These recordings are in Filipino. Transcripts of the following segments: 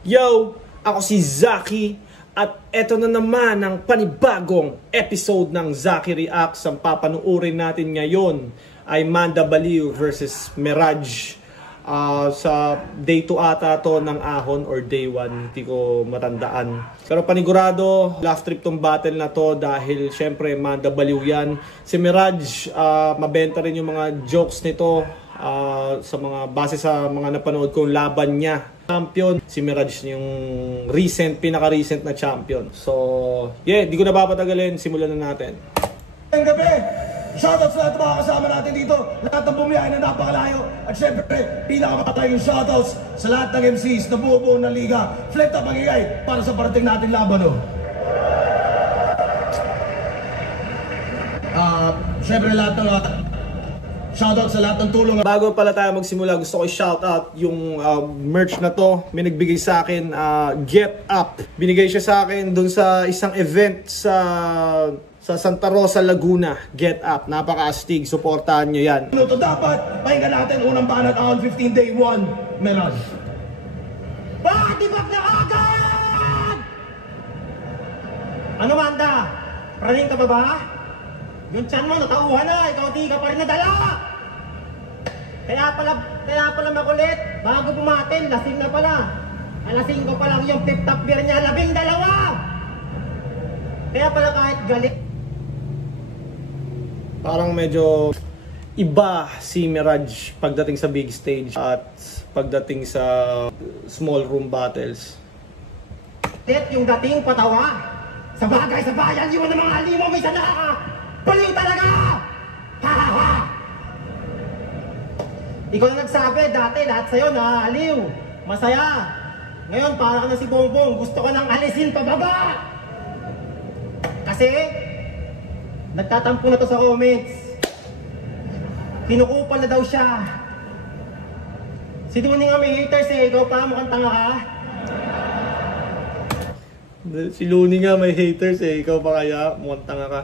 Yo! Ako si Zaki at eto na naman ang panibagong episode ng Zaki Reacts. Ang papanuurin natin ngayon ay Manda Baliw versus Mirage. Sa day 2 ata to ng Ahon or day 1, hindi ko matandaan. Pero panigurado, last trip tong battle na to dahil syempre Manda Baliw yan. Si Mirage, mabenta rin yung mga jokes nito sa mga base sa mga napanood kong laban niya. Champion, si Mirage yung pinaka-recent na champion. So, yeah, di ko na papatagalin, simulan na natin. Ngayong gabi, shoutouts sa lahat ng mga kasama natin dito, lahat ng bumiyahin na napakalayo, at syempre, pinakamatayong shoutouts sa lahat ng MCs na buo-buo ng liga. Flip top magigay para sa parating natin laban, no? Syempre, lahat ng shoutout sa lahat ng tulong. Bago pala tayo magsimula, gusto ko i-shoutout yung merch na to. May nagbigay sa akin, Get Up. Binigay siya sa akin dun sa isang event sa Santa Rosa, Laguna. Get Up. Napaka-astig. Supportahan nyo yan. Minuto dapat, pahinga natin unang banat on 15 day 1. Meron. Batibak na agad! Ano, Manda? Praning ka ba ba? Yung tiyan mo, natauhan na. Ikaw di ka pa rin nadala. Kaya pala makulit. Bago bumatin, lasing na pala. Alasing ko pa lang yung tip top beer niya, 12. Kaya pala kahit galit. Parang medyo iba si Mirage pagdating sa big stage at pagdating sa small room battles. Yung dating patawa. Sa bagay sa bayan, yun ang mga limo may sana. Baliw talaga! Ha ha ha! Ikaw na nagsabi, dati lahat sa'yo naaliw. Masaya. Ngayon, para ka na si Bongbong, gusto ka nang alisin pababa. Kasi, nagtatampo na to sa comments. Kinukupal na daw siya. Si Duni nga may haters eh, ikaw pa mukhang tanga ka. Si Looney nga may haters eh, ikaw pa kaya mukhang tanga ka.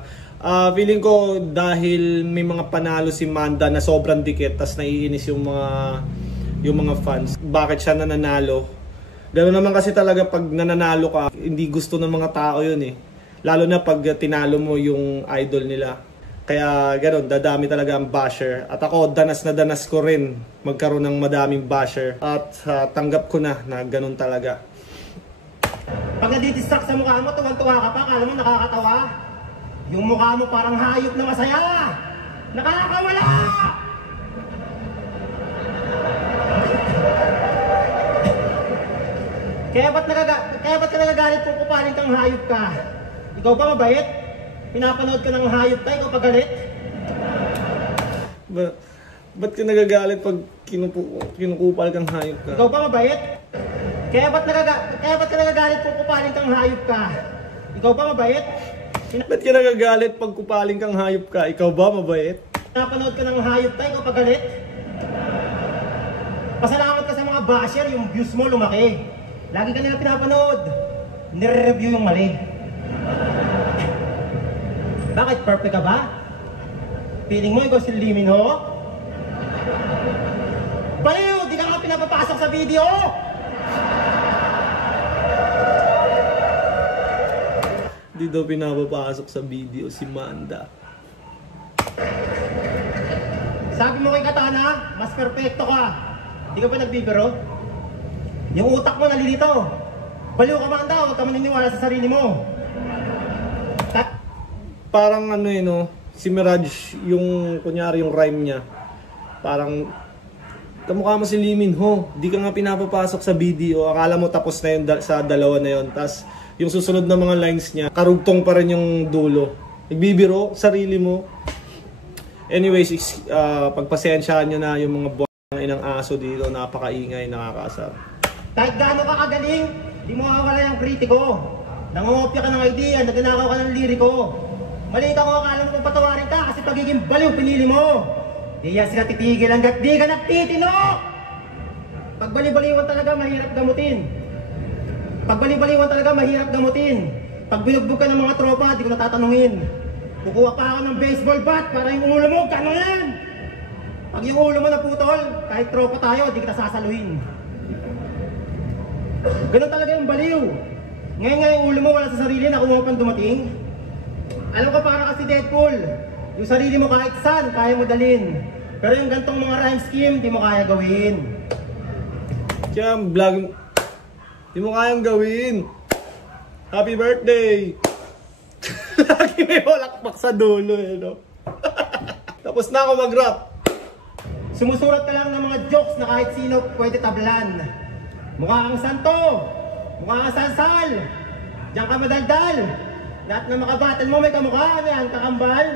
Feeling ko dahil may mga panalo si Manda na sobrang dikit, tas naiinis yung mga fans. Bakit siya nananalo? Ganoon naman kasi talaga pag nananalo ka, hindi gusto ng mga tao yun eh. Lalo na pag tinalo mo yung idol nila. Kaya ganoon, dadami talaga ang basher. At ako, danas na danas ko rin magkaroon ng madaming basher. At tanggap ko na ganoon talaga. Pag nadidistract sa mukha mo, tuwang-tuwa ka pa, akala mo nakakatawa. Yung mukha mo parang hayop na masaya. Nakakawala! Kaya ba't ka nagagalit kung kupaling kang hayop ka? Ikaw ba mabait? Pinapanood ka ng hayop ka, ikaw pagalit? Ba't ka nagagalit pag kinukupal kang hayop ka? Ikaw ba mabait? Kaya ba't ka nagagalit kung kupaling kang hayop ka? Ikaw ba mabait? Ba't ka nagagalit pag kupaling kang hayop ka? Ikaw ba mabait? Napanood ka ng hayop tayo, ikaw pagalit? Pasalamat ka sa mga basher, yung views mo lumaki. Lagi ka nila pinapanood. Nire-review yung mali. Bakit? Perfect ka ba? Feeling mo ikaw si Lee Min Ho? Baliw! Di ka nga pinapapasok sa video! Di daw pinapapasok sa video si Manda. Sabi mo kay Katana, mas perfecto ka. Di ka ba nagbibiro? Yung utak mo nalilito. Baliw ka, Manda, huwag ka maniniwala sa sarili mo. Parang ano eh no, si Mirage, yung kunyari yung rhyme niya. Parang kamukha mo si Lee Min Ho, di ka nga pinapapasok sa video. Akala mo tapos na yun sa dalawa na yun. Tas yung susunod na mga lines niya, karugtong pa rin yung dulo. Nagbibiro, sarili mo. Anyways, pagpasensyaan nyo na yung mga buwang inang aso dito, napakaingay, nakakasar. Kahit gaano ka kagaling, di mo mawawala yung kritiko. Nangungopya ka ng idea, nagnanakaw ka ng liriko. Mali ka kung akala mo kung patawarin ka kasi pagiging baliw pinili mo. Di yan sila titigil hanggat di ka nagtitino. Pag bali-baliwan talaga, mahirap gamutin. Pag bali-baliwan talaga, mahirap gamutin. Pag binugbog ka ng mga tropa, di ko natatanungin. Kukuha pa ako ng baseball bat para yung ulo mo, gano'n! Pag yung ulo mo naputol, kahit tropa tayo, di kita sasaluhin. Ganun talaga yung baliw. Ngayon nga yung ulo mo wala sa sarili, nakuha mo pang dumating. Alam ko para kasi Deadpool, yung sarili mo kahit saan, kaya mo dalhin. Pero yung gantong mga rhyme scheme, di mo kaya gawin. Kaya ang vlog, di mo kayang gawin. Happy birthday! Lagi may walakpak sa dulo eh, no? Tapos na ako mag-rap. Sumusurat ka lang ng mga jokes na kahit sino pwede tablan. Mukha kang santo, mukha kang sansal, diyan ka madaldal. Lahat ng makabattle mo may kamukha, ano yan, kakambal.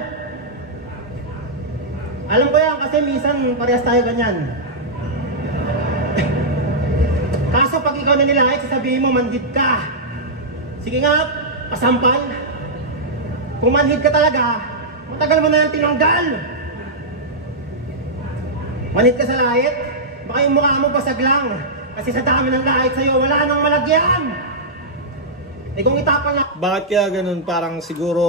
Alam ko yan kasi minsan parehas tayo ganyan. Kaso pag ikaw na nilahit, sasabihin mo mandid ka. Sige nga, pasampal. Kung manhid ka talaga, matagal mo na yung tinanggal. Manhid ka sa lahit, baka yung mukha mo pasaglang. Kasi sa dami ng lahit sa'yo, wala nang malagyan. Eh kung itapal na... Bakit kaya ganun? Parang siguro...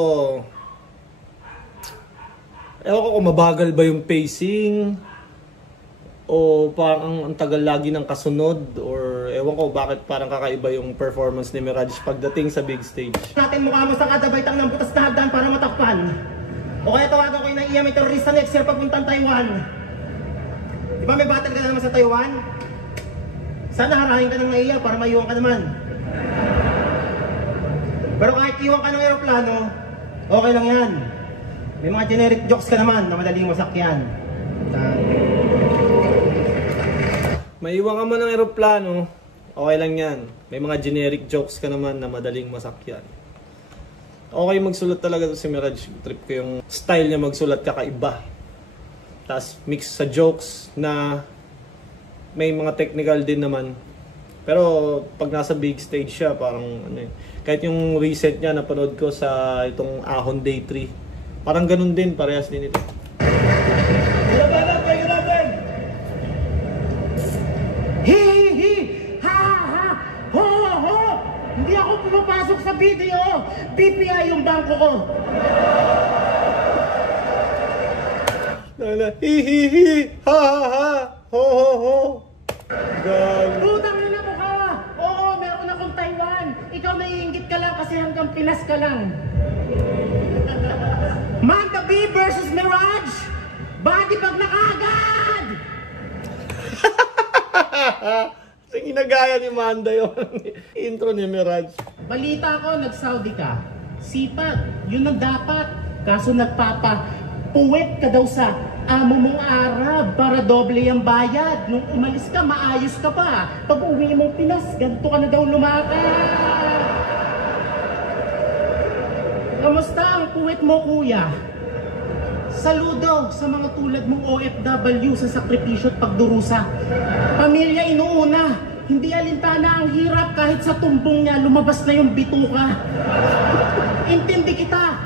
Ewan ko kung mabagal ba yung pacing o parang ang tagal lagi ng kasunod or ewan ko bakit parang kakaiba yung performance ni Mirage pagdating sa big stage. Natin mukha mo sa kadabaytang ng butas na hagdan para matakpan. O kaya tawagan ko yung naiiya may terrorista next year papuntang Taiwan. Di ba may battle ka na naman sa Taiwan? Sana harahin ka ng naiiya para maiwan ka naman. Pero kahit iwan ka ng aeroplano, okay lang yan. May mga generic jokes ka naman na madaling masakyan. Maiwan ka man ng aeroplano, okay lang yan. May mga generic jokes ka naman na madaling masakyan. Okay magsulat talaga to si Mirage. Trip ko yung style niya magsulat kakaiba. Tapos mix sa jokes na may mga technical din naman. Pero pag nasa big stage siya, parang ano yun. Kahit yung recent niya napanood ko sa itong Ahon Day 3. Parang ganun din, parehas din ito. Hi! Ha! Ha! Ho! Ho! Hindi ako pumapasok sa video! BPI yung bangko ko! Hi hi hi! Ha ha ha! Ho ho ho! Gago. Putang ina mo ka! Oo, meron akong Taiwan! Ikaw naiinggit ka lang kasi hanggang Pinas ka lang! Manda B versus Mirage! Body bag na kagad! Kasi ginagaya ni Manda yung intro ni Mirage. Balita ko, nag-Saudi ka. Sipag, yun ang dapat. Kaso puwet ka daw sa amo mong Arab para doble ang bayad. Nung umalis ka, maayos ka pa. Pag uwi mong Pinas, ganito ka na daw lumakad. Kamusta ang puwet mo, kuya? Saludo sa mga tulad mong OFW sa sakripisyo at pagdurusa. Pamilya inuuna, hindi alintana ang hirap kahit sa tumbong niya lumabas na yung bituka. Intindi kita,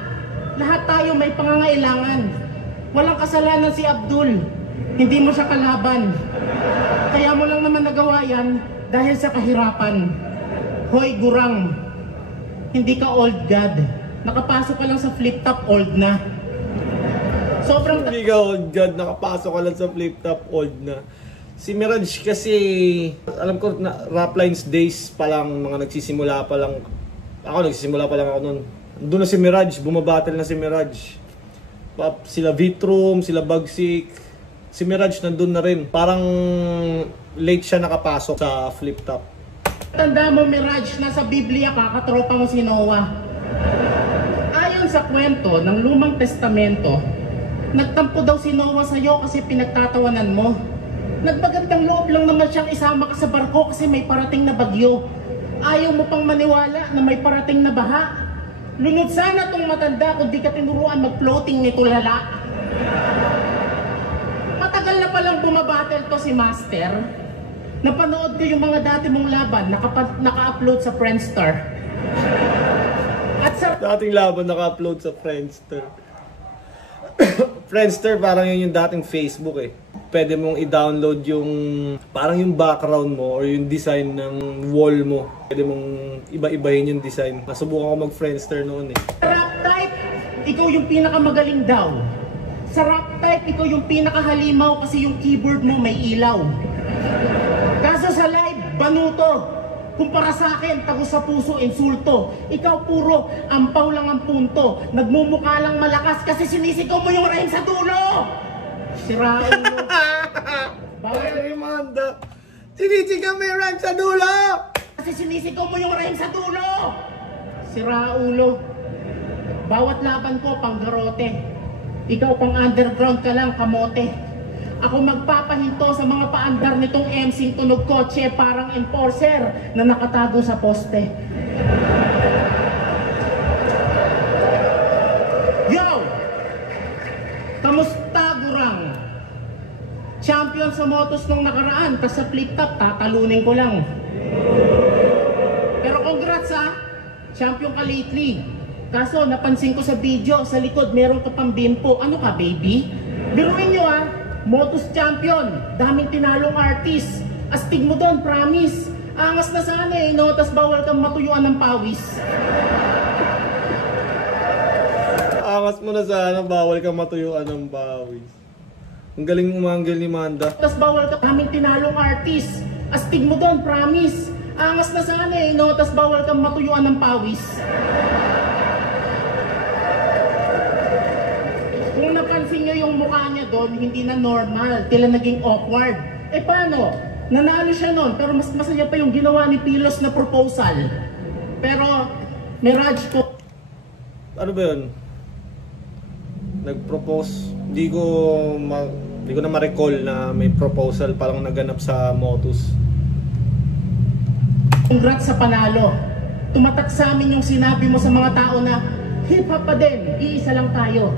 lahat tayo may pangangailangan. Walang kasalanan si Abdul, hindi mo siya kalaban. Kaya mo lang naman nagawa yan dahil sa kahirapan. Hoy gurang, hindi ka old god. Nakapasok ka lang sa flip-top, old na. Sobrang... Hindi ka old god, nakapasok ka lang sa flip-top, old na. Si Mirage kasi, alam ko na rap lines days pa lang, mga nagsisimula pa lang. Nagsisimula pa lang ako nun. Doon na si Mirage, bumabattle na si Mirage. Sila Vitrum, sila Bagsik. Si Mirage nandun na rin. Parang late siya nakapasok sa flip-top. Tanda mo, Mirage, nasa Biblia ka, katropa mo si Noah. Ayon sa kwento ng Lumang Testamento, nagtampo daw si Noah sa'yo kasi pinagtatawanan mo. Nagpagandang loob lang naman siyang isama ka sa barko kasi may parating na bagyo. Ayaw mo pang maniwala na may parating na baha. Lunod sana tong matanda kung di ka tinuruan mag-floating nito lala. Matagal na palang bumabattle to si Master. Napanood ko yung mga dati mong laban, naka-upload sa Friendster. At sa... Dating laban naka-upload sa Friendster. Friendster parang yun yung dating Facebook eh. Pwede mong i-download yung parang yung background mo or yung design ng wall mo. Pwede mong iba-ibahin yung design. Nasubukan ko mag-Friendster noon eh. Sa rap type, ikaw yung pinakamagaling daw. Sa rap type, ikaw yung pinakahalimaw kasi yung keyboard mo may ilaw. Kaso sa live, banuto. Kumpara sa akin, tago sa puso, insulto. Ikaw puro, ampaw lang ang punto. Nagmumukha lang malakas kasi sinisigaw mo yung rhyme sa dulo. Sirain mo. Bakit Manda? Sinisigaw mo yung rhyme sa dulo! Kasi sinisigaw mo yung rhyme sa dulo. Siraulo. Bawat laban ko, panggarote. Ikaw pang underground ka lang, kamote. Ako magpapahinto sa mga paandar nitong MC tunog kotse parang enforcer na nakatago sa poste. Yo! Kamusta gurang? Champion sa motos nung nakaraan, tas sa flip top tatalunin ko lang. Pero congrats ha! Champion ka lately. Kaso napansin ko sa video, sa likod meron ka pang bimpo. Ano ka baby? Biruin nyo ha! Motus champion, daming tinalong artist. Astig mo doon, promise. Angas na sana eh, no? Tas bawal kang matuyuan ng pawis. Angas mo na sana, bawal kang matuyuan ng pawis. Ang galing umanggil ni Manda. Tas bawal ka, daming tinalong artist. Astig mo doon, promise. Angas na sana eh, no? Tas bawal kang matuyuan ng pawis. Kung napansin nyo yung mukha niya doon, hindi na normal. Tila naging awkward. Eh paano? Nanalo siya noon, pero mas masaya pa yung ginawa ni Pilos na proposal. Pero, Mirage po. Ano ba yun? Nag-propose. Hindi ko na ma-recall na may proposal palang naganap sa Motus. Congrats sa panalo. Tumatak sa amin yung sinabi mo sa mga tao na hip-hop pa din, iisa lang tayo.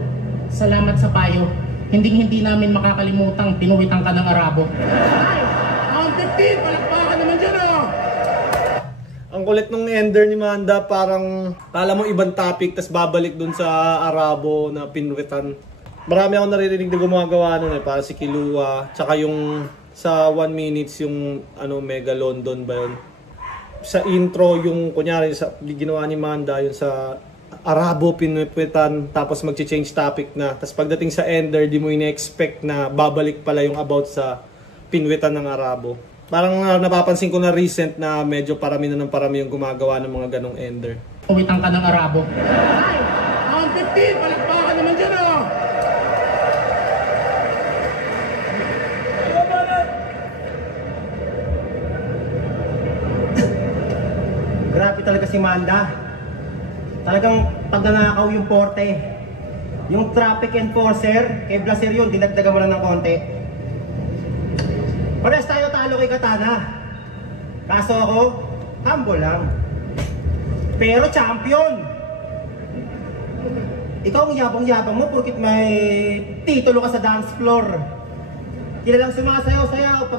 Salamat sa payo. Hindi namin makakalimutang pinuwitan ka ng Arabo. Ay! Ang 15! Palakpakan naman dyan oh! Ang kulit nung ender ni Manda, parang kala mo ibang topic, tas babalik dun sa Arabo na pinwitan. Marami akong naririnig na gumagawa nun eh, para si Kilua, tsaka yung sa 1 minutes yung ano, Mega London ba yun? Sa intro yung kunyari sa ginawa ni Manda yun sa Arabo pinwitan, tapos magche-change topic na. Tapos pagdating sa ender, di mo ina-expect na babalik pala yung about sa pinwitan ng Arabo. Parang napapansin ko na recent na medyo parami na ng parami yung gumagawa ng mga ganong ender. Pinuwitan ka ng Arabo. Ay! Ang 15! Palakpakan naman dyan oh! Grabe talaga si Manda. Talagang pagnanakaw yung porte. Yung traffic enforcer, kay Blaser yun, dinagdagan mo lang ng konti. Pares tayo talo kay Katana. Kaso ako, humble lang. Pero champion! Ikaw ang yabang-yabang mo porkit may titulo ka sa dance floor. Kilalang sumasayaw-sayaw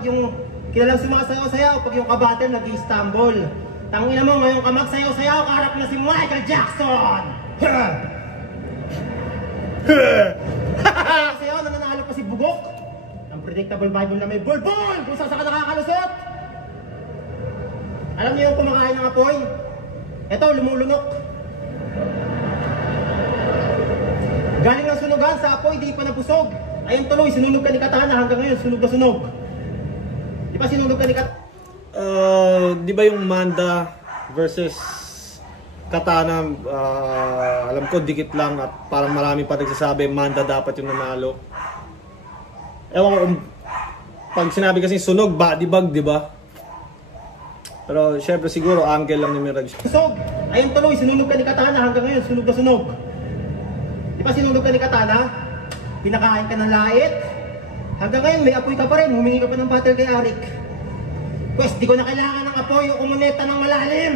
pag yung kabater nag-i-Istanbul. Tangina mo ngayon ka magsayaw-sayaw, kaharap na si Michael Jackson! Sayaw, nananalo pa si Bugok. Ang predictable Bible na may bulbul kung saan ka nakakalusot. Alam niyo yung kumakain ng apoy? Eto, lumulunok. Galing ng sunugan sa apoy, di pa nabusog. Ayun tuloy, sinunog ka ni Katana hanggang ngayon, sunog na sunog. Di ba sinunog ka ni Katana? Di ba yung Manda versus Katana, alam ko dikit lang at parang marami pa nagsasabi Manda dapat yung nanalo. Ewan ko, pag sinabi kasi sunog, body bag, di ba? Pero syempre siguro angle lang ni Mirage. Sunog! Ayun tuloy, sinunog ka ni Katana hanggang ngayon, sunog na sunog. Di ba sinunog ka ni Katana? Pinakain ka ng lait. Hanggang ngayon may apoy ka pa rin, humingi ka pa ng battle kay Arik. Pwes, di ko na kailangan ng apoy o kumuneta ng malalim.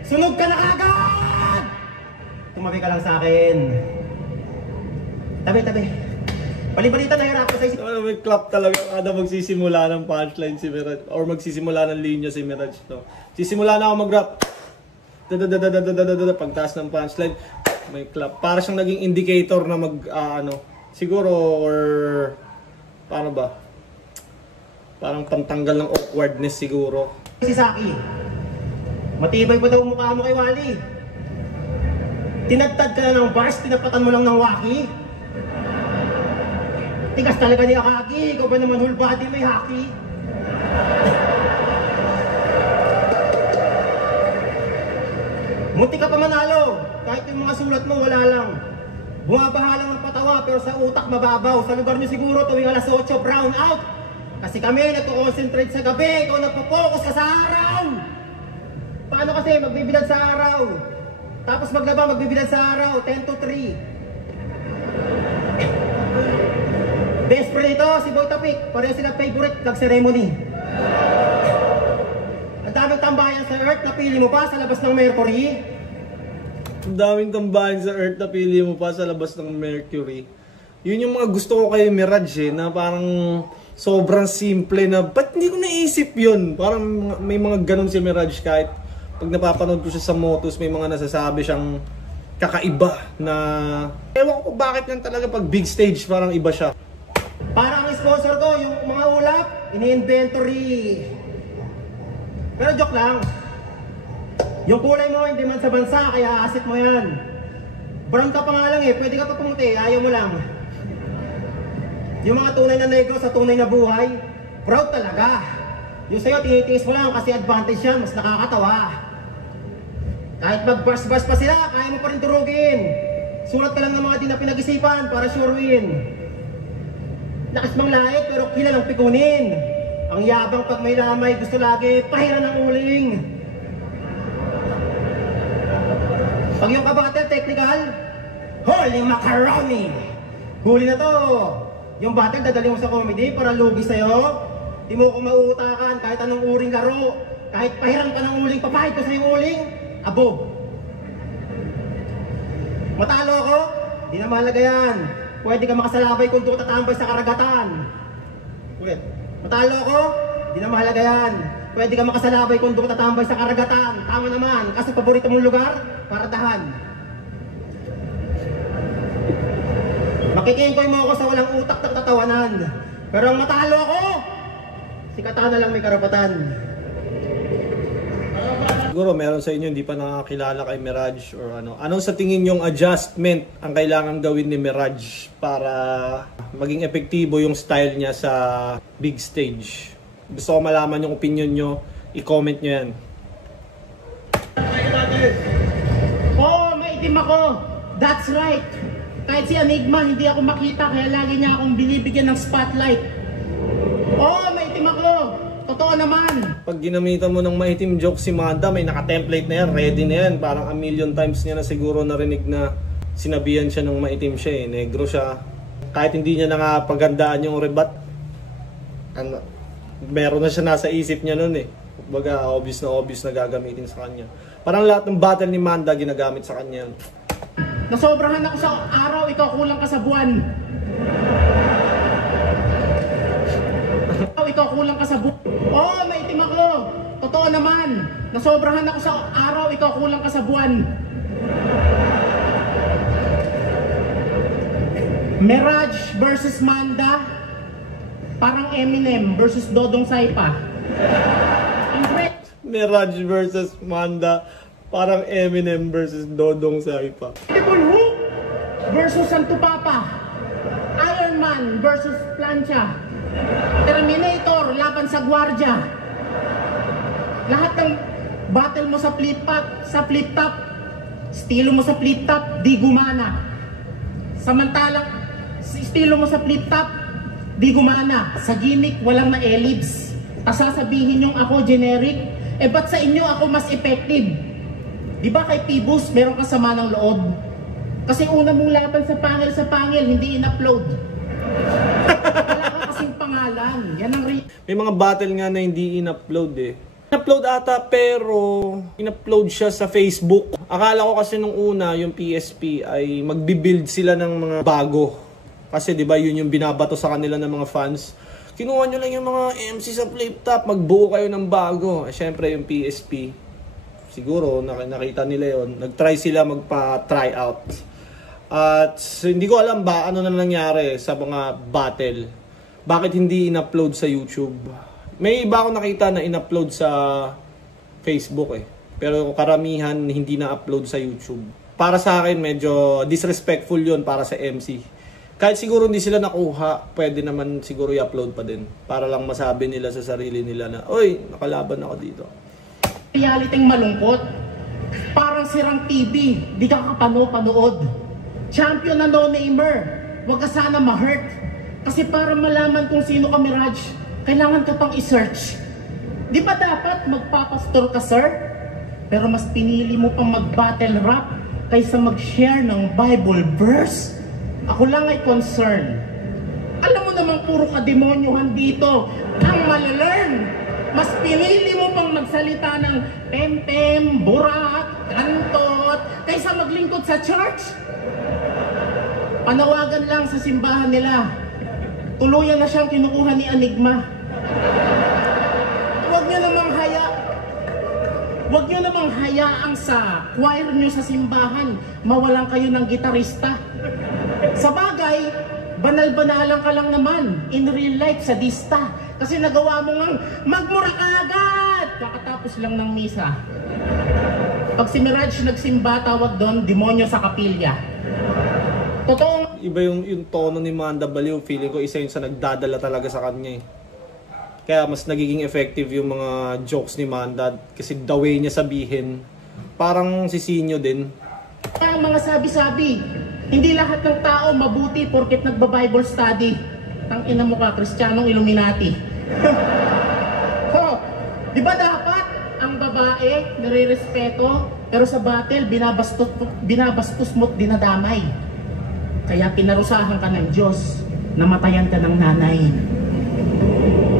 Sunog ka na agad! Tumabi ka lang sa akin. Tabi. Bali-balita, nahirap ko sa'yo. May clap talaga kada magsisimula ng punchline si Mirage or magsisimula ng linya si Mirage. No? Sisimula na ako mag-rap. Pagtaas ng punchline, may clap. Para siyang naging indicator na siguro or paano ba? Parang pantanggal ng awkwardness siguro. Si Saki, matibay pa daw mukha mo kay Wally. Tinagtad ka na ng bars, tinapatan mo lang ng waki. Tigas talaga ni Akagi, ikaw ba naman whole body may haki? Munti ka pa manalo. Kahit yung mga sulat mo, wala lang. Bumabaha lang ng patawa pero sa utak mababaw. Sa lugar nyo siguro tuwing alas 8, brown out. Kasi kami nagko-concentrate sa gabi, ikaw nagpo-focus ka sa araw. Paano kasi magbibilad sa araw? Tapos maglaba, magbibilad sa araw, 10 to 3. Best friend ito, si Boy Tapik. Pareho sila favorite flag-ceremony. Ang daming tambayan sa Earth, napili mo pa sa labas ng Mercury. Ang daming tambahan sa Earth, napili mo pa sa labas ng Mercury. Yun yung mga gusto ko kay Mirage na parang sobrang simple na, ba't hindi ko naisip yun? Parang may mga ganun si Mirage kahit pag napapanood ko siya sa Motos, may mga nasasabi siyang kakaiba na ewan ko bakit lang talaga pag big stage parang iba siya. Para ang sponsor ko, yung mga ulap, ini-inventory. Pero joke lang. Yung kulay mo hindi man sa bansa, kaya asset mo yan. Brown ka pa nga lang pwede ka pa pumuti, ayaw mo lang. Yung mga tunay na negro sa tunay na buhay, proud talaga. Yung sa'yo, tinitiis mo lang kasi advantage yan, mas nakakatawa. Kahit mag-bars-bars pa sila, kaya mo pa rin durugin. Sulat ka lang ng mga di na pinag-isipan para sure win. Lakas mang lait pero kilalang pikunin. Ang yabang pag may lamay, gusto lagi pahiran ng uling. Pag yung kabatel, technical, holy macaroni! Huli na to! Yung battle dadali mo sa comedy para lugi sa'yo. Di mo ko mauutakan kahit anong uring laro. Kahit pahiran ka ng uling, papahid ko sa'yo uling. Abo. Matalo ako? Di na mahalaga yan. Pwede ka makasalabay kung doon tatambay sa karagatan. Ulit. Matalo ako? Di na mahalaga yan. Pwede ka makasalabay kung doon tatambay sa karagatan. Tama naman. Kasi paborito mong lugar, paradahan. Makikingkoy mo ako sa walang utak ng tatawanan. Pero ang matalo ako, si Katana lang may karapatan. Siguro meron sa inyo hindi pa nakakilala kay Mirage or ano. Anong sa tingin yung adjustment ang kailangan gawin ni Mirage para maging epektibo yung style niya sa big stage? Gusto ko malaman yung opinion nyo. I-comment nyo yan. Oo, maitim ako. That's right. Kahit si Enigma, hindi ako makita kaya lagi niya akong binibigyan ng spotlight. Oo, maitim ako. Totoo naman. Pag ginamitan mo ng maitim joke si Manda, may naka-template na yan, ready na yan. Parang a million times niya na siguro narinig na sinabihan siya ng maitim siya negro siya. Kahit hindi niya nakapagandaan yung rebat, meron na siya nasa isip niya nun Baga obvious na gagamitin sa kanya. Parang lahat ng battle ni Manda ginagamit sa kanya. Nasobrahan ako sa araw, ikaw kulang ka sa buwan. Ikaw kulang ka sa buwan. Oo, maitim ako. Totoo naman. Nasobrahan ako sa araw, ikaw kulang ka sa buwan. Mirage versus Manda. Parang Eminem versus Dodong Saipa. Mirage versus Manda, parang Eminem versus Dodong Saipa. Incredible Hulk versus Santo Papa. Iron Man versus Plancha. Terminator laban sa Guardia. Lahat ng battle mo sa flip top, estilo mo sa flip top, di gumana. Samantalang estilo mo sa flip top, di gumana. Sa gimmick, walang na-ellipse. Tas sasabihin yung ako generic, ba't sa inyo ako mas effective? Di ba kay Pibus, meron ka sama ng loob? Kasi una mong laban sa pangil, hindi in-upload. Wala ka kasing pangalan. Yan ang May mga battle nga na hindi in-upload In-upload ata pero in-upload siya sa Facebook. Akala ko kasi nung una yung PSP ay magbi-build sila ng mga bago. Kasi 'di ba yun yung binabato sa kanila ng mga fans. Kinuha nyo lang yung mga MC sa flip top, magbuo kayo ng bago. Syempre yung PSP. Siguro nakita nila yon. Nag-try sila magpa-try out. At hindi ko alam ba ano na nangyari sa mga battle. Bakit hindi in-upload sa YouTube? May iba ako nakita na in-upload sa Facebook Pero karamihan hindi na-upload sa YouTube. Para sa akin medyo disrespectful yon para sa MC. Kahit siguro hindi sila nakuha, pwede naman siguro i-upload pa din. Para lang masabi nila sa sarili nila na, oy, nakalaban ako dito. realityng malungkot. Parang sirang TV, di ka kapano-panood. Champion na no-namer, huwag ka sana ma-hurt. Kasi para malaman kung sino ka, Mirage, kailangan ka pang i-search. Di ba dapat magpapastor ka, sir? Pero mas pinili mo pang mag-battle rap kaysa mag-share ng Bible verse? Ako lang ay concern. Alam mo namang puro kademonyohan dito ang malalearn. Mas pinili mo pang magsalita ng pem-pem, burak, kantot, kaysa maglingkod sa church? Panawagan lang sa simbahan nila. Tuluyan na siyang kinukuha ni Enigma. Huwag nyo namang hayaang sa choir nyo sa simbahan, mawalan kayo ng gitarista. Sa bagay, banal-banalan ka lang naman, in real life, sadista. Kasi nagawa mo ngang magmura ka agad! Kakatapos lang ng misa. Pag si Mirage nagsimba, tawag doon, demonyo sa kapilya. Totoo. Iba yung tono ni Manda Baliw, feeling ko isa yun sa nagdadala talaga sa kanya eh. Kaya mas nagiging effective yung mga jokes ni Manda kasi the way niya sabihin, parang sisinyo din. Ang mga sabi-sabi, hindi lahat ng tao mabuti porket nagba-Bible study. Ang ina mo ka, Kristiyanong Illuminati. Di ba dapat ang babae nire-respeto, pero sa battle binabastos mo't dinadamay. Kaya pinarusahan ka ng Diyos, namatayan ka ng nanay.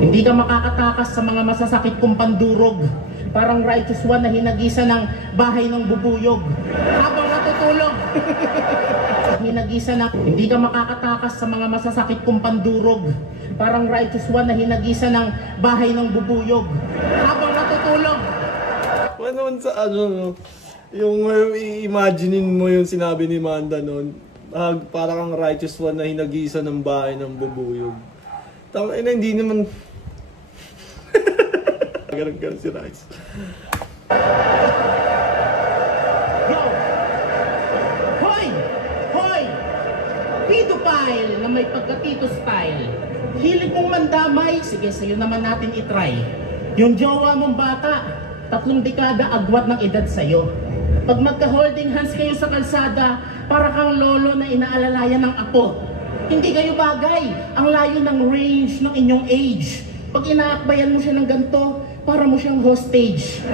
Hindi ka makakatakas sa mga masasakit kong pandurog. Parang righteous one na hinagisa ng bahay ng bubuyog. Habang natutulog. Hindi ka makakatakas sa mga masasakit kong pandurog. Parang righteous one na hinagisa ng bahay ng bubuyog. Habang natutulog. Ano naman sa ano, yung imaginein mo yung sinabi ni Manda noon. Parang ang righteous one na hinagisa ng bahay ng bubuyog. Tama na, hindi naman. Ganun si Rice. Yo! Hoy! Hoy! Pedophile na may pagkatito style. Hilig mong mandamay, sige sa'yo naman natin itry. Yung jowa mong bata, 3 dekada agwat ng edad sa'yo. Pag magka-holding hands kayo sa kalsada, para kang lolo na inaalalayan ng apo. Hindi kayo bagay, ang layo ng range ng inyong age. Pag inaakbayan mo siya ng ganito, para mo siyang hostage.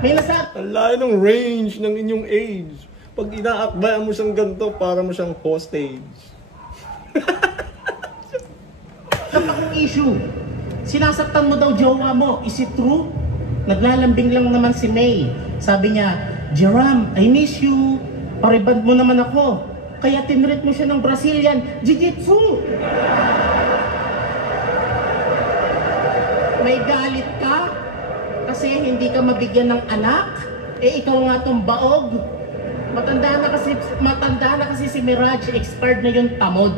May nasabi. Ang layo ng range ng inyong age. Pag inaakbayan mo siyang ganito, para mo siyang hostage. Kapag issue, sinasaktan mo daw jowa mo, is it true? Naglalambing lang naman si May. Sabi niya, Jerome, I miss you. Pariband mo naman ako. Kaya tinreat mo siya ng Brazilian Jiu-Jitsu. May galit ka kasi hindi ka mabigyan ng anak. Ikaw nga tong baog. Matanda na kasi si Mirage, expired na yung tamod.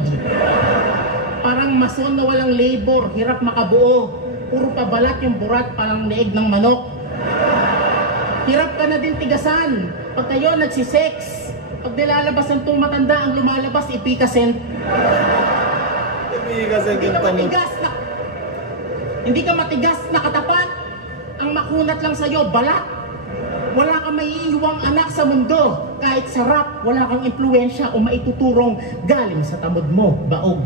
Parang mason na walang labor, hirap makabuo. Puro pabalat yung burat, parang leeg ng manok. Hirap ka na din tigasan. Pag kayo nagsisex, pag nilalabas ang itong matanda, ang lumalabas, ipikasent. Ipikasent yung tamod. Hindi ka matigas na katapat. Ang makunat lang sa'yo, balat. Wala kang maiiwang anak sa mundo. Kahit sarap, wala kang impluensya o maituturong galing sa tamod mo, baog.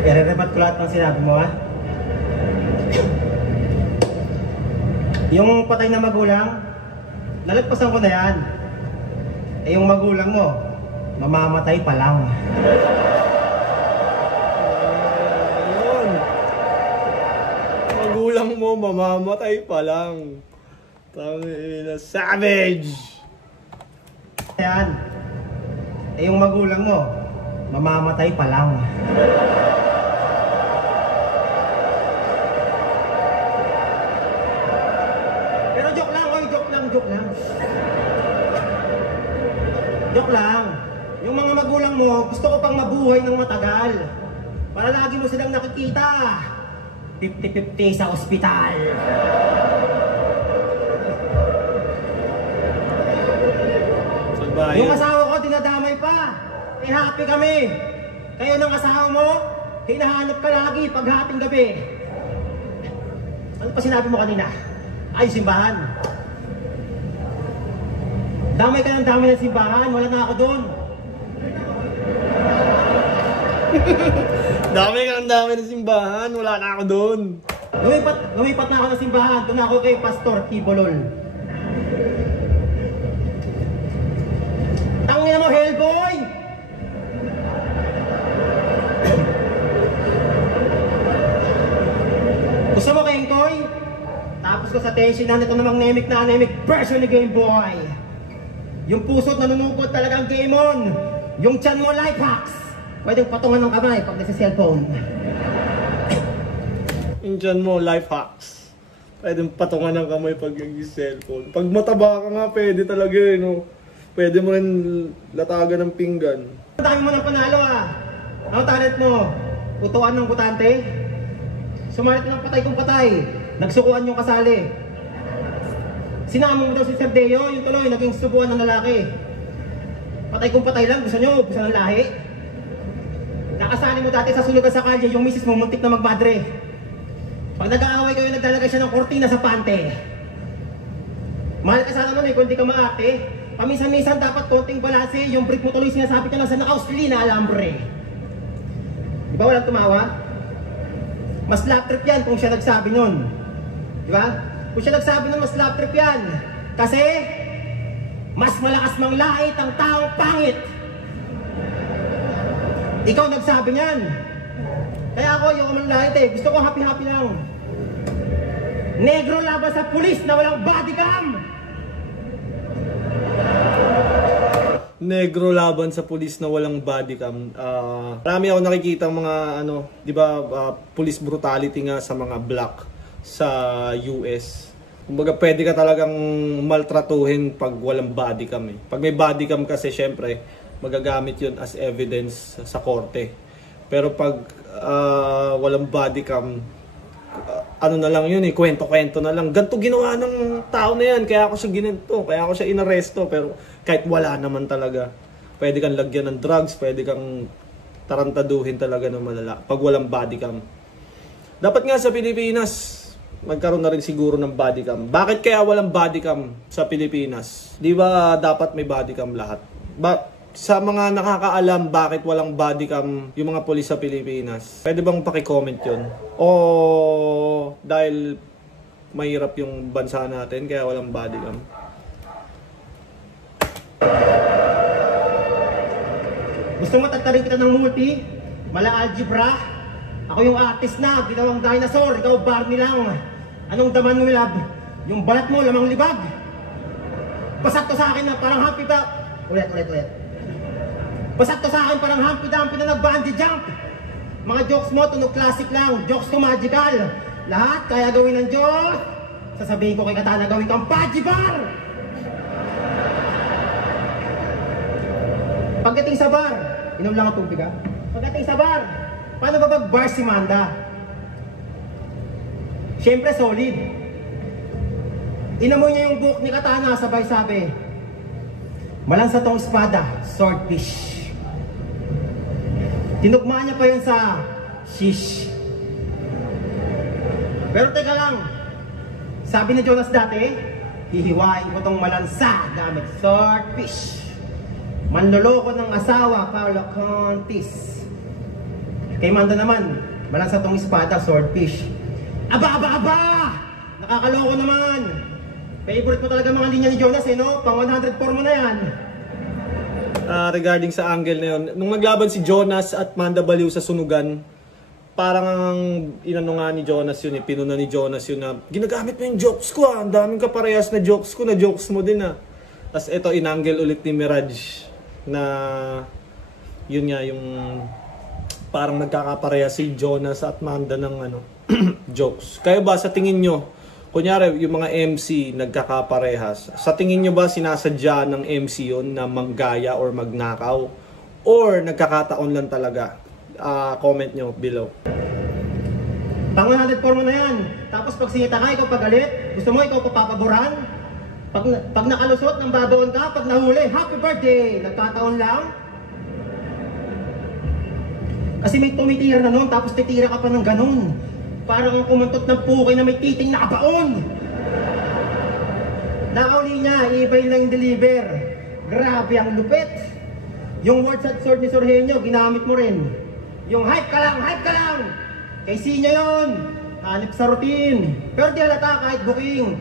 Irerebat ko lahat ng sinabi mo, ha? Yung patay na magulang, nalagpasan ko na yan. Eh yung magulang mo, mamamatay pa lang. Ayun. Magulang mo, mamamatay pa lang. Tangina, savage! Yan. Eh yung magulang mo, mamamatay pa lang. Pero joke lang, oy, joke lang. Joke lang. Yung mga magulang mo, gusto ko pang mabuhay ng matagal. Para lagi mo silang nakikita. 50-50 sa ospital. Yung asawa ko, dinadamay pa. Eh, happy kami. Kayo ng asawa mo, hinahanap ka lagi paghating gabi. Ano pa sinabi mo kanina? Ay, simbahan. Damay ka ng damay ng simbahan, wala na ako doon. Dami ng simbahan, wala na ako doon. Lumipat na ako ng simbahan, doon ako kay Pastor Kibolol. Tangina mo, Hellboy! Gusto mo, Kengkoy? Tapos ko sa tension ito namang anemic na anemic version ni Game Boy. Yung puso't nanunukot talagang game on. Yung tiyan mo, life hacks. Pwedeng patungan ng kamay pag nasa cellphone. Yung tiyan mo, life hacks. Pwedeng patungan ng kamay pag yung cellphone. Pag mataba ka nga, pwede talaga no? Pwede mo rin latagan ng pinggan. Ang dami mo ng panalo Ano talent mo? Utuan ng butante? Sumalit ng patay kung patay. Nagsukuan yung kasali. Sinama mo daw si Sir Deo, yung tuloy, naging subuan ng lalaki. Patay kung patay lang, gusto nyo, gusto ng lahi. Nakasali mo dati sa sulugan sa kalye, yung misis mo muntik na magmadre. Pag nag-aaway kayo, naglalagay siya ng kortina sa pante. Mahal ka sana nun kung di ka maarte. Paminsan-minsan dapat konting balanse, yung brick mo tuloy sinasabit niya lang sa nakausli na alambre. Di ba walang tumawa? Mas lap trip yan kung siya nagsabi nun. Di ba? Kung siya nagsabi nun, mas lap trip yan. Kasi, mas malakas manglait ang taong pangit. Ikaw nagsabi niyan. Kaya ako, yung manlait gusto ko happy-happy lang. Negro laban sa pulis na walang body cam. Negro laban sa pulis na walang body cam. Marami ako nakikita mga di ba, police brutality nga sa mga black sa US. Kumbaga pwede ka talagang maltratuhin pag walang body cam Pag may body cam kasi syempre magagamit 'yun as evidence sa korte. Pero pag walang body cam, ano na lang yun kwento-kwento na lang. Ganto ginawa ng tao na yan, kaya ako siya ginento, kaya ako siya inaresto. Pero kahit wala naman talaga, pwede kang lagyan ng drugs, pwede kang tarantaduhin talaga ng malala pag walang body cam. Dapat nga sa Pilipinas, magkaroon na rin siguro ng body cam. Bakit kaya walang body cam sa Pilipinas? Di ba dapat may body cam lahat? Sa mga nakakaalam bakit walang body cam yung mga pulis sa Pilipinas, pwede bang paki-comment yun? O dahil mahirap yung bansa natin kaya walang body cam? Gusto mo tatarin kita ng multi? Mala algebra? Ako yung artist na, ginawang dinosaur, ikaw Barney lang. Anong daman mo, lab? Yung balat mo, lamang libag. Pasakto sa akin na parang happy ba? Ulit. Pasakto sa akin parang hampi-dampi na nag-bungee jump. Mga jokes mo, tunog classic lang. Jokes ko magical. Lahat kaya gawin ng Diyos. Sasabihin ko kay Katana, gawin kang Paji Bar. Pagdating sa bar, inom lang ang tubig Pagdating sa bar, paano ba mag-bar si Manda? Siyempre solid. Inamoy niya yung book ni Katana, sabay sabi, malansa tong espada, swordfish. Tinugma niya pa yun sa shish. Pero teka lang, sabi ni Jonas dati, hihiwain ko tong malansa gamit swordfish. Manloloko ng asawa, Paolo Contis. Kay Manda naman, malansa tong espada, swordfish. Aba! Nakakaloko naman. Favorite mo talaga mga linya ni Jonas no? Pang 104 mo na yan. Regarding sa angle na yun, nung naglaban si Jonas at Manda Baliw sa sunugan, parang inano nga ni Jonas yun pinuna ni Jonas yun na ginagamit mo yung jokes ko ang daming kaparehas na jokes ko, na jokes mo din Tapos ito inangle ulit ni Mirage na yun nga yung parang nagkakaparehas si Jonas at Manda ng jokes. Kaya ba sa tingin nyo, kunyari, yung mga MC nagkakaparehas, sa tingin nyo ba sinasadya ng MC yun na manggaya or magnakaw? Or nagkakataon lang talaga? Comment nyo below. Pang 104 mo na yan. Tapos pag sinita ka, ikaw pagalit. Gusto mo ikaw papapaboran? Pag nakalusot, nang babaon ka. Pag nahuli, happy birthday! Nagkataon lang. Kasi may tumitira na nun, tapos titira ka pa ng ganun. Parang ang kumuntot ng puki na may titing nakabaon. Nakauli niya, i-iba lang yung deliver. Grabe ang lupit. Yung words at sword ni Sorhenyo, ginamit mo rin. Yung hype ka lang, hype ka lang! Kay Sinyo yun, hanip sa routine. Pero di halata kahit booking.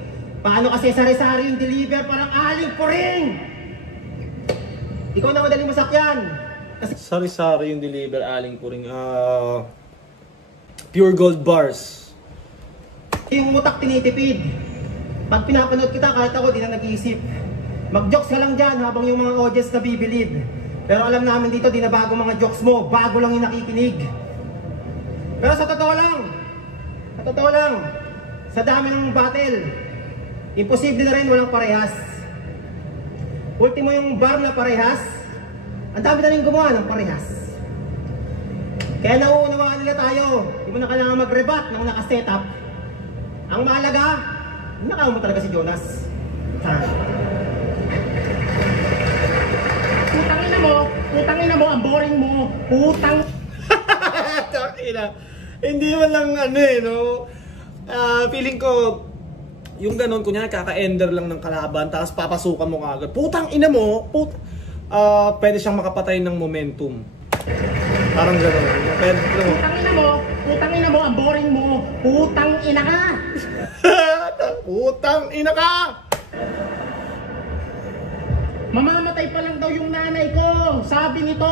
Paano kasi sari-sari yung deliver, parang aling puring! Ikaw na madaling masakyan. Kasi Sari-sari yung deliver, aling puring. Pure gold bars. yung utak tinitipid. Pag pinapanood kita, kahit ako, di na nag-iisip. Mag-jokes ka lang dyan habang yung mga audience na bibilib. Pero alam namin dito, di na bago mga jokes mo, bago lang yung nakikinig. Pero sa totoo lang, sa dami ng battle, imposible na rin walang parehas. Ultimo yung bar na parehas, ang dami na rin gumawa ng parehas. Kaya nauunawaan nila tayo, di mo na kailangan mag-rebat ng naka-setup. Ang mahalaga, nakaw mo talaga si Jonas. Putangina mo, ang boring mo. Takina. Hindi man lang no. Feeling ko yung ganon, kunya kaka-ender lang ng kalaban tapos papasukan mo kagad. Putang ina mo, pwede siyang makapatay ng momentum. Parang ganon. Putangina mo, ang boring mo. Putang ina ka. Putang ina ka. Mamamatay pa lang daw yung nanay ko. Sabi nito,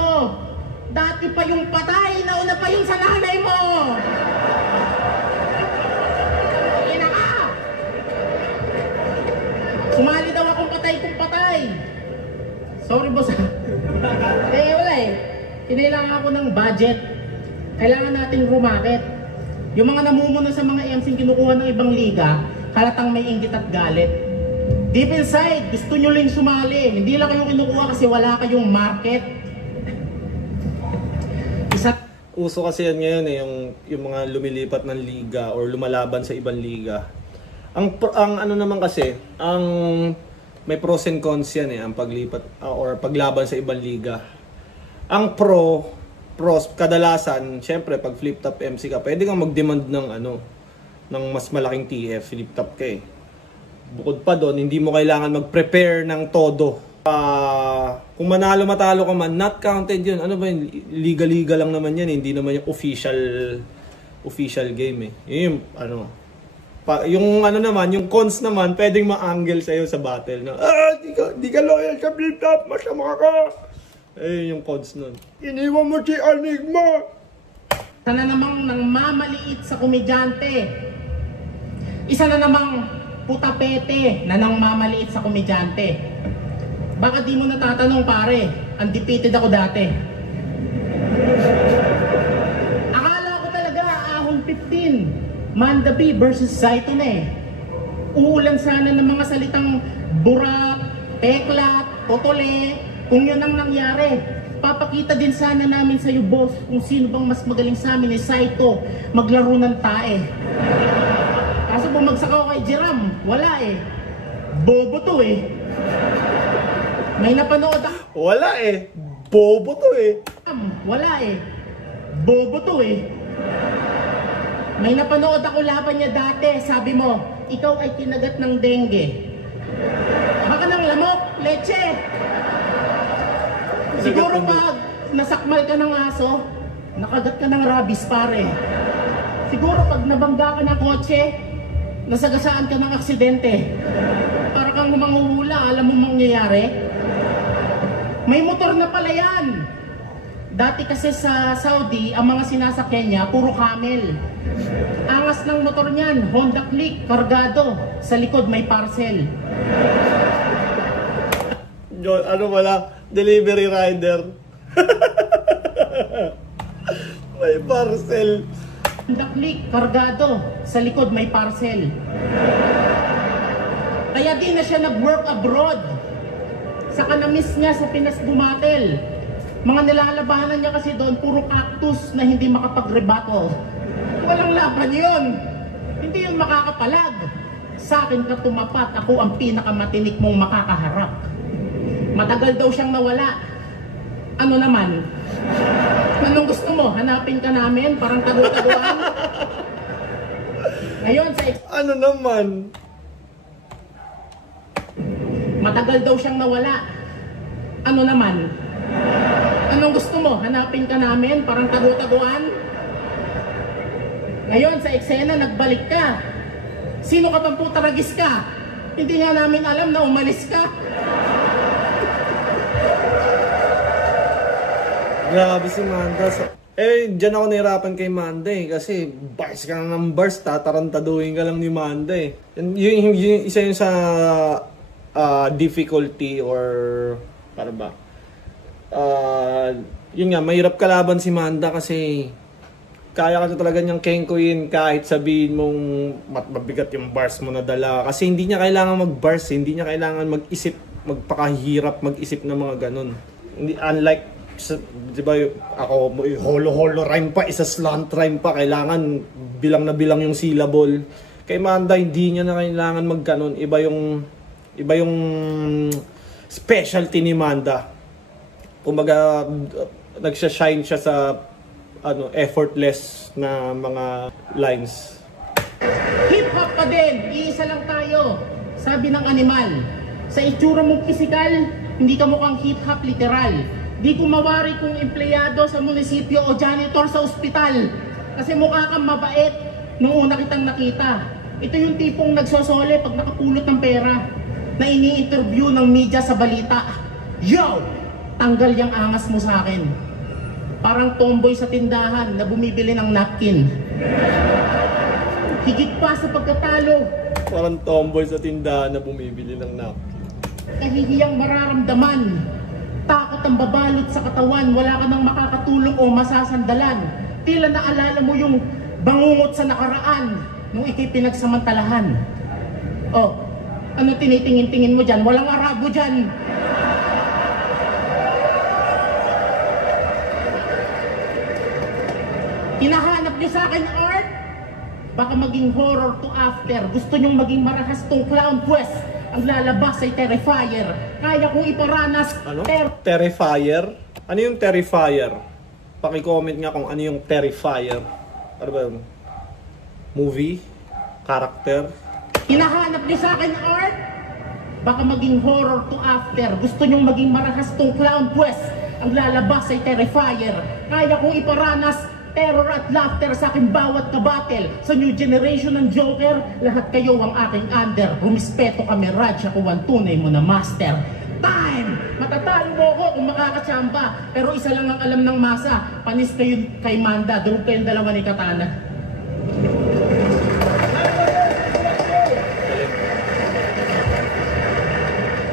dati pa yung patay, nauna pa yung sa nanay mo. Ina ka. Sumali daw akong patay kung patay. Sorry boss. Wala eh. Kinailangan ako ng budget. Kailangan nating rumakit. Yung mga namumuno sa mga MC kinukuha ng ibang liga, halatang may inggit at galit. Deep inside, gusto nyo lang sumali. Hindi lang kayo kinukuha kasi wala kayong market. Uso kasi yan ngayon yung mga lumilipat ng liga or lumalaban sa ibang liga. Ang ano naman kasi, ang may pros and cons yan ang paglipat or paglaban sa ibang liga. Ang pros kadalasan, syempre pag flip top MC ka, pwede kang mag-demand ng mas malaking TF, flip top ka eh. Bukod pa doon, hindi mo kailangan mag-prepare ng todo. Kung matalo ka man, not counted yun. Ano ba yun? Liga-liga lang naman yan. Hindi naman yung official game eh. Yung yung cons naman, pwedeng ma-angle sa'yo sa battle. Na, di ka loyal sa flip-top, masama ka. Yung cons nun. Iniwan mo si Enigma. Sana namang nang mamaliit sa komedyante. Isa na namang putapete na nang mamaliit sa komedyante. Baka di mo natatanong pare, undefeated ako dati. Akala ko talaga ahon 15, Manda B versus Zayton Uulan sana ng mga salitang burak, peklat, totole, kung yun ang nangyari. Papakita din sana namin sa'yo boss kung sino bang mas magaling sa amin ni Saito maglaro ng tae. Kaso bumagsak ako kay Jeram, wala bobo to May napanood ako. Wala bobo to Wala bobo to May napanood ako laban niya dati, sabi mo, ikaw ay kinagat ng dengue. Baka ng lamok, leche. Siguro pag nasakmal ka ng aso, nakagat ka ng rabies pare. Siguro pag nabangga ka ng kotse, nasagasaan ka ng aksidente. Para kang manguhula, alam mo mangyayari? May motor na pala yan. Dati kasi sa Saudi, ang mga sinasakyan niya, puro camel. Angas ng motor niyan, Honda Click, kargado. Sa likod may parcel. Delivery rider. May parcel. Honda Click, kargado. Sa likod may parcel. Kaya di na siya nag-work abroad. Sa kanamis niya sa Pinas bumatel. Mga nilalabanan niya kasi doon, puro cactus na hindi makapag-rebuttal. Walang laban yun. Hindi yun makakapalag. Sa akin ka tumapat, ako ang pinakamatinik mong makakaharap. Matagal daw siyang nawala. Ano naman? Anong gusto mo? Hanapin ka namin? Parang tagu-taguan? Ngayon, Ano naman? matagal daw siyang nawala. Ano naman? Anong gusto mo? Hanapin ka namin? Parang tagu-taguan? Ngayon, sa eksena, nagbalik ka. Sino ka bang putaragis ka? Hindi nga namin alam na umalis ka. Grabe si Manda. Diyan ako nahirapan kay Manda eh. Kasi bars ka na ng bars, tatarantaduhin ka lang ni Manda eh. Yung isa yun sa difficulty or para ba? Yun nga, mahirap kalaban si Manda kasi kaya ka na talaga niyang kengkuin kahit sabihin mong mabigat yung bars mo na dala. Kasi hindi niya kailangan mag-bars, hindi niya kailangan mag-isip, magpakahirap mag-isip ng mga ganun. Unlike, di ba, ako, holo-holo rhyme pa, isa slant rhyme pa, kailangan bilang na bilang yung syllable. Kay Manda, hindi niya na kailangan mag-ganun. Iba yung specialty ni Manda. Kumbaga, nagsha-shine siya sa effortless na mga lines. Hip-hop pa din, iisa lang tayo. Sabi ng animal, sa itsura mong pisikal, hindi ka mukhang hip-hop literal. Di ko mawari kung empleyado sa munisipyo o janitor sa ospital. Kasi mukha kang mabait nung una kitang nakita. Ito yung tipong nagsosole pag nakapulot ng pera na ini-interview ng media sa balita. Yo! Tanggal yung angas mo sa akin. Parang tomboy sa tindahan na bumibili ng napkin. Higit pa sa pagkatalo. Parang tomboy sa tindahan na bumibili ng napkin. Kahihiyang mararamdaman. Takot ang babalot sa katawan. Wala ka nang makakatulong o masasandalan. Tila naalala mo yung bangungot sa nakaraan nung ikay pinagsamantalahan. Oh, ano tinitingin-tingin mo dyan? Walang Arabo dyan. Hinahanap niyo sa akin art? Baka maging horror to after. Gusto niyong maging marahas tong clown quest. Ang lalabas ay Terrifier. Kaya kong iparanas. Ano? Terrifier? Ano yung Terrifier? Paki-comment nga kung ano yung Terrifier. Ano ba yun? Movie? Character? Hinahanap niyo sa akin art? Baka maging horror to after. Gusto niyong maging marahas tong clown quest. Ang lalabas ay Terrifier. Kaya kong iparanas terror at laughter sa aking bawat kabatel. Sa new generation ng Joker, lahat kayo ang aking under. Rumispeto kami, Raj, ako ang tunay mo na master. Time! Matatalo mo ako kung makakatsamba. Pero isa lang ang alam ng masa. Panis kayo kay Manda, durog kayong dalawa ni Katana.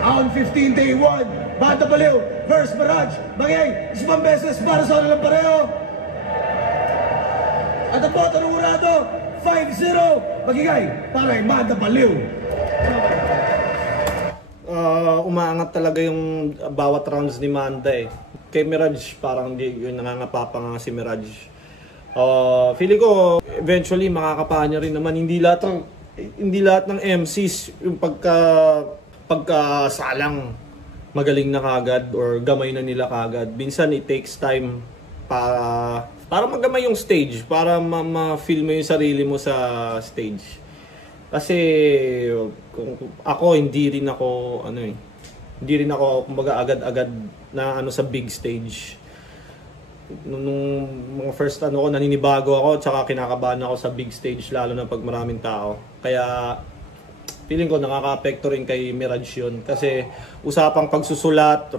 On 15 day 1, Manda Baliw versus Mirage. Bagay, isang beses para sa lang pareho. At ang boto ng urado, 5-0, magigay para kay Manda Baliw. Umaangat talaga yung bawat rounds ni Manda eh. Kay Mirage, parang hindi yung nangangapapa nga si Mirage. Feeling ko, eventually makakapaan niya rin naman. Hindi lahat ng MCs yung pagkasalang magaling na kagad or gamay na nila kagad. Minsan it takes time para magamay yung stage, para ma-feel mo yung sarili mo sa stage. Kasi kung ako hindi rin ako kumbaga agad-agad na sa big stage. Nung mga first naninibago ako, tsaka kinakabahan ako sa big stage lalo na pag maraming tao. Kaya feeling ko nakaka-apekto rin kay Mirage yun kasi usapang pagsusulat,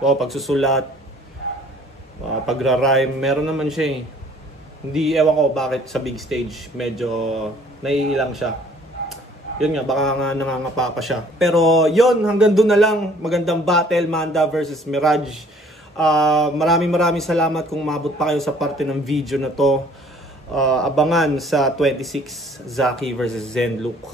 pagsusulat, pagra-rhyme, meron naman siya eh. Hindi, ewan ko bakit sa big stage medyo naiilang siya. Yun nga, baka nga nangangapa pa siya. Pero yun, hanggang doon na lang. Magandang battle, Manda versus Mirage. Maraming salamat kung maabot pa kayo sa parte ng video na to. Abangan sa 26, Zaki versus Zenlook.